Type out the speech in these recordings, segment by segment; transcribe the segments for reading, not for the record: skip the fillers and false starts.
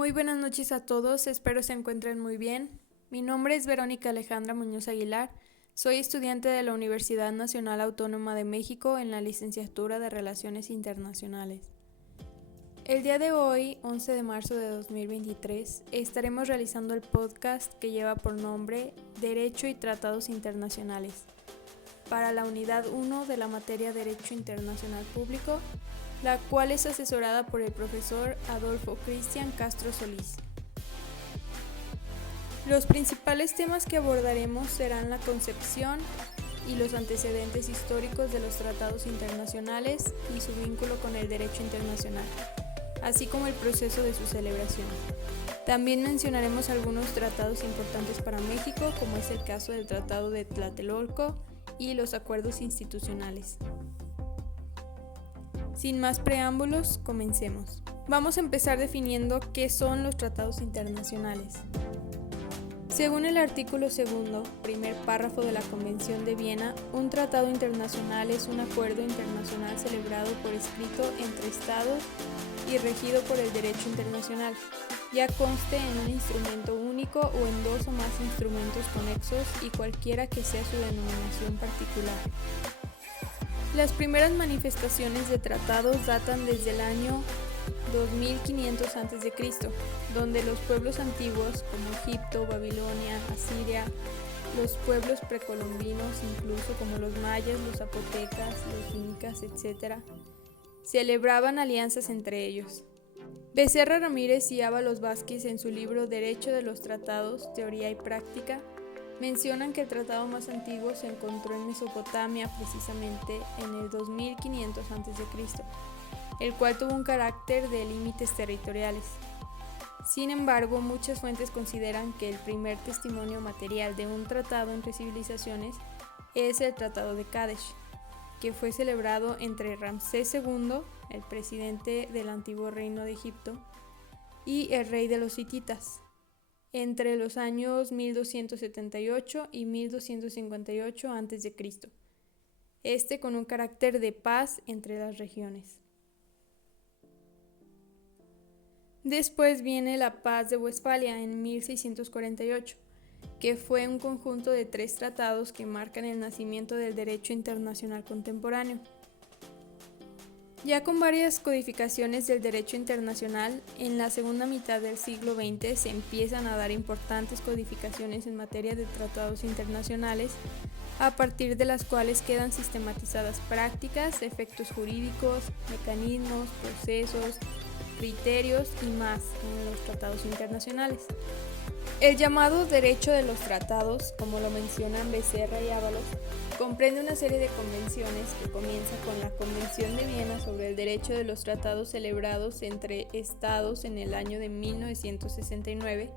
Muy buenas noches a todos, espero se encuentren muy bien. Mi nombre es Verónica Alejandra Muñoz Aguilar, soy estudiante de la Universidad Nacional Autónoma de México en la licenciatura de Relaciones Internacionales. El día de hoy, 11 de marzo de 2023, estaremos realizando el podcast que lleva por nombre Derecho y Tratados Internacionales, para la Unidad 1 de la materia Derecho Internacional Público, la cual es asesorada por el profesor Adolfo Cristian Castro Solís. Los principales temas que abordaremos serán la concepción y los antecedentes históricos de los tratados internacionales y su vínculo con el derecho internacional, así como el proceso de su celebración. También mencionaremos algunos tratados importantes para México, como es el caso del Tratado de Tlatelolco y los acuerdos institucionales. Sin más preámbulos, comencemos. Vamos a empezar definiendo qué son los tratados internacionales. Según el artículo 2, primer párrafo de la Convención de Viena, un tratado internacional es un acuerdo internacional celebrado por escrito entre Estados y regido por el derecho internacional, ya conste en un instrumento único o en dos o más instrumentos conexos y cualquiera que sea su denominación particular. Las primeras manifestaciones de tratados datan desde el año 2500 a.C., donde los pueblos antiguos como Egipto, Babilonia, Asiria, los pueblos precolombinos, incluso como los mayas, los zapotecas, los incas, etc., celebraban alianzas entre ellos. Becerra Ramírez y Ábalos Vázquez, en su libro Derecho de los Tratados, Teoría y Práctica, mencionan que el tratado más antiguo se encontró en Mesopotamia, precisamente en el 2500 a.C., el cual tuvo un carácter de límites territoriales. Sin embargo, muchas fuentes consideran que el primer testimonio material de un tratado entre civilizaciones es el Tratado de Kadesh, que fue celebrado entre Ramsés II, el presidente del antiguo reino de Egipto, y el rey de los hititas, entre los años 1278 y 1258 a.C., con un carácter de paz entre las regiones. Después viene la Paz de Westfalia en 1648, que fue un conjunto de 3 tratados que marcan el nacimiento del derecho internacional contemporáneo. Ya con varias codificaciones del derecho internacional, en la segunda mitad del siglo XX se empiezan a dar importantes codificaciones en materia de tratados internacionales, a partir de las cuales quedan sistematizadas prácticas, efectos jurídicos, mecanismos, procesos, criterios y más en los tratados internacionales. El llamado derecho de los tratados, como lo mencionan Becerra y Ábalos, comprende una serie de convenciones que comienza con la Convención de Viena sobre el derecho de los tratados celebrados entre estados en el año de 1969,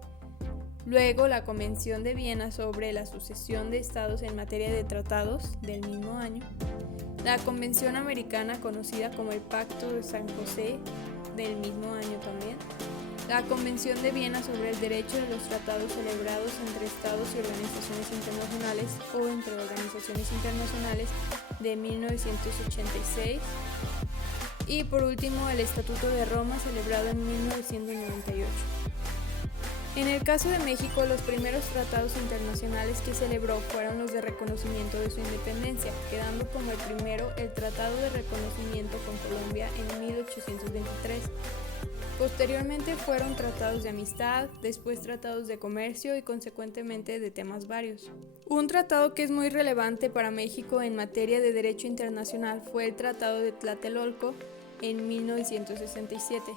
luego la Convención de Viena sobre la sucesión de estados en materia de tratados del mismo año, la Convención Americana conocida como el Pacto de San José del mismo año también, la Convención de Viena sobre el derecho de los tratados celebrados entre estados y organizaciones internacionales o entre organizaciones internacionales de 1986 y por último el Estatuto de Roma celebrado en 1998. En el caso de México, los primeros tratados internacionales que celebró fueron los de reconocimiento de su independencia, quedando como el primero el Tratado de Reconocimiento con Colombia en 1823. Posteriormente fueron tratados de amistad, después tratados de comercio y consecuentemente de temas varios. Un tratado que es muy relevante para México en materia de derecho internacional fue el Tratado de Tlatelolco en 1967,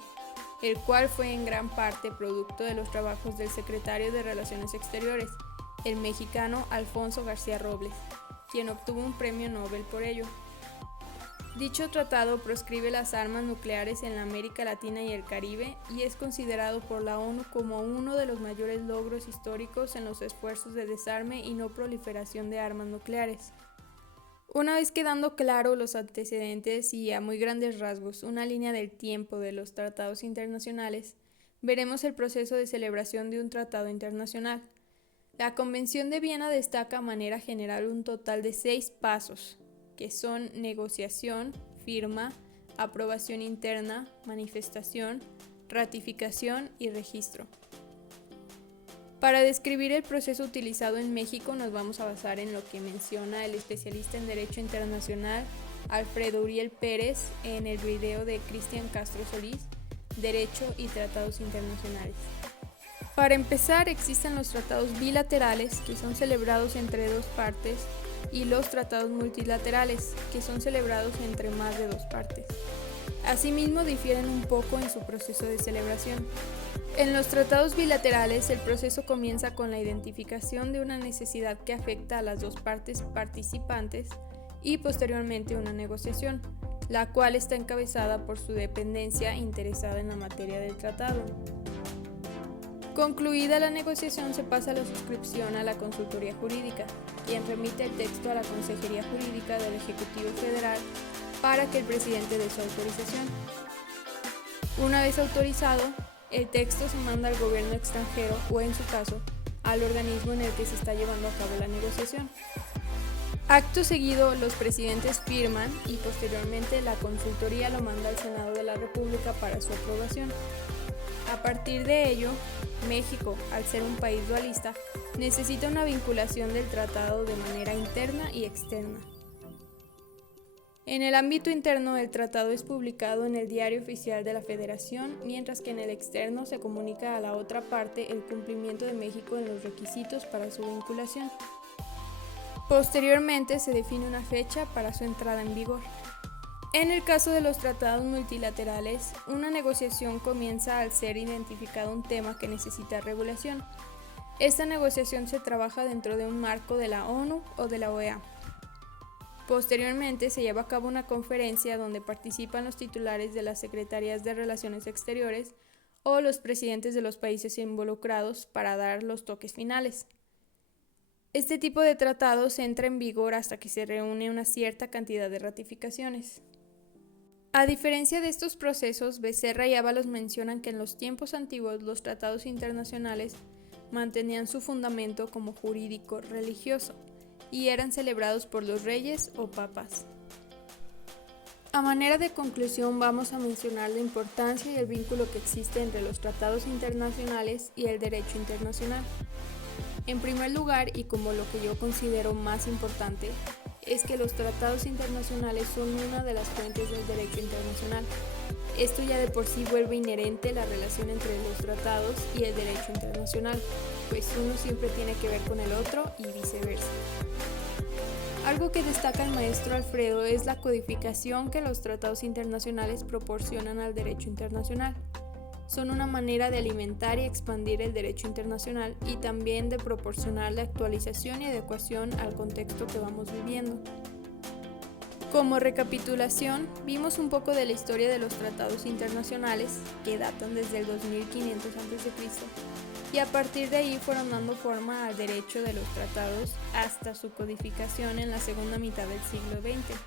el cual fue en gran parte producto de los trabajos del secretario de Relaciones Exteriores, el mexicano Alfonso García Robles, quien obtuvo un premio Nobel por ello. Dicho tratado proscribe las armas nucleares en la América Latina y el Caribe y es considerado por la ONU como uno de los mayores logros históricos en los esfuerzos de desarme y no proliferación de armas nucleares. Una vez quedando claro los antecedentes y a muy grandes rasgos una línea del tiempo de los tratados internacionales, veremos el proceso de celebración de un tratado internacional. La Convención de Viena destaca a manera general un total de 6 pasos, que son negociación, firma, aprobación interna, manifestación, ratificación y registro. Para describir el proceso utilizado en México nos vamos a basar en lo que menciona el especialista en Derecho Internacional Alfredo Uriel Pérez en el video de Cristian Castro Solís, Derecho y Tratados Internacionales. Para empezar, existen los tratados bilaterales, que son celebrados entre dos partes, y los tratados multilaterales, que son celebrados entre más de dos partes. Asimismo, difieren un poco en su proceso de celebración. En los tratados bilaterales, el proceso comienza con la identificación de una necesidad que afecta a las dos partes participantes y posteriormente una negociación, la cual está encabezada por su dependencia interesada en la materia del tratado. Concluida la negociación, se pasa la suscripción a la consultoría jurídica, quien remite el texto a la Consejería Jurídica del Ejecutivo Federal para que el presidente dé su autorización. Una vez autorizado, el texto se manda al gobierno extranjero o, en su caso, al organismo en el que se está llevando a cabo la negociación. Acto seguido, los presidentes firman y posteriormente la consultoría lo manda al Senado de la República para su aprobación. A partir de ello, México, al ser un país dualista, necesita una vinculación del tratado de manera interna y externa. En el ámbito interno, el tratado es publicado en el Diario Oficial de la Federación, mientras que en el externo se comunica a la otra parte el cumplimiento de México en los requisitos para su vinculación. Posteriormente se define una fecha para su entrada en vigor. En el caso de los tratados multilaterales, una negociación comienza al ser identificado un tema que necesita regulación. Esta negociación se trabaja dentro de un marco de la ONU o de la OEA. Posteriormente se lleva a cabo una conferencia donde participan los titulares de las Secretarías de Relaciones Exteriores o los presidentes de los países involucrados para dar los toques finales. Este tipo de tratados entra en vigor hasta que se reúne una cierta cantidad de ratificaciones. A diferencia de estos procesos, Becerra y Ábalos mencionan que en los tiempos antiguos los tratados internacionales mantenían su fundamento como jurídico religioso y eran celebrados por los reyes o papas. A manera de conclusión, vamos a mencionar la importancia y el vínculo que existe entre los tratados internacionales y el derecho internacional. En primer lugar, y como lo que yo considero más importante, es que los tratados internacionales son una de las fuentes del derecho internacional. Esto ya de por sí vuelve inherente la relación entre los tratados y el derecho internacional, pues uno siempre tiene que ver con el otro y viceversa. Algo que destaca el maestro Alfredo es la codificación que los tratados internacionales proporcionan al derecho internacional. Son una manera de alimentar y expandir el derecho internacional y también de proporcionarle actualización y adecuación al contexto que vamos viviendo. Como recapitulación, vimos un poco de la historia de los tratados internacionales, que datan desde el 2500 a.C., y a partir de ahí fueron dando forma al derecho de los tratados hasta su codificación en la segunda mitad del siglo XX.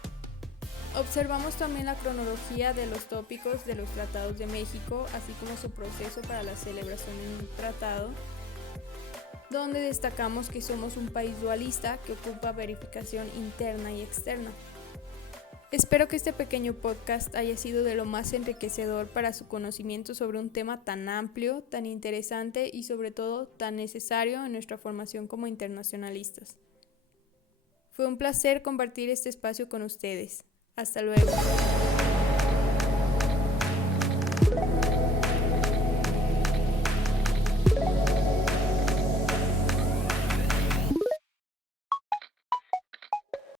Observamos también la cronología de los tópicos de los tratados de México, así como su proceso para la celebración de un tratado, donde destacamos que somos un país dualista que ocupa verificación interna y externa. Espero que este pequeño podcast haya sido de lo más enriquecedor para su conocimiento sobre un tema tan amplio, tan interesante y sobre todo tan necesario en nuestra formación como internacionalistas. Fue un placer compartir este espacio con ustedes. Hasta luego.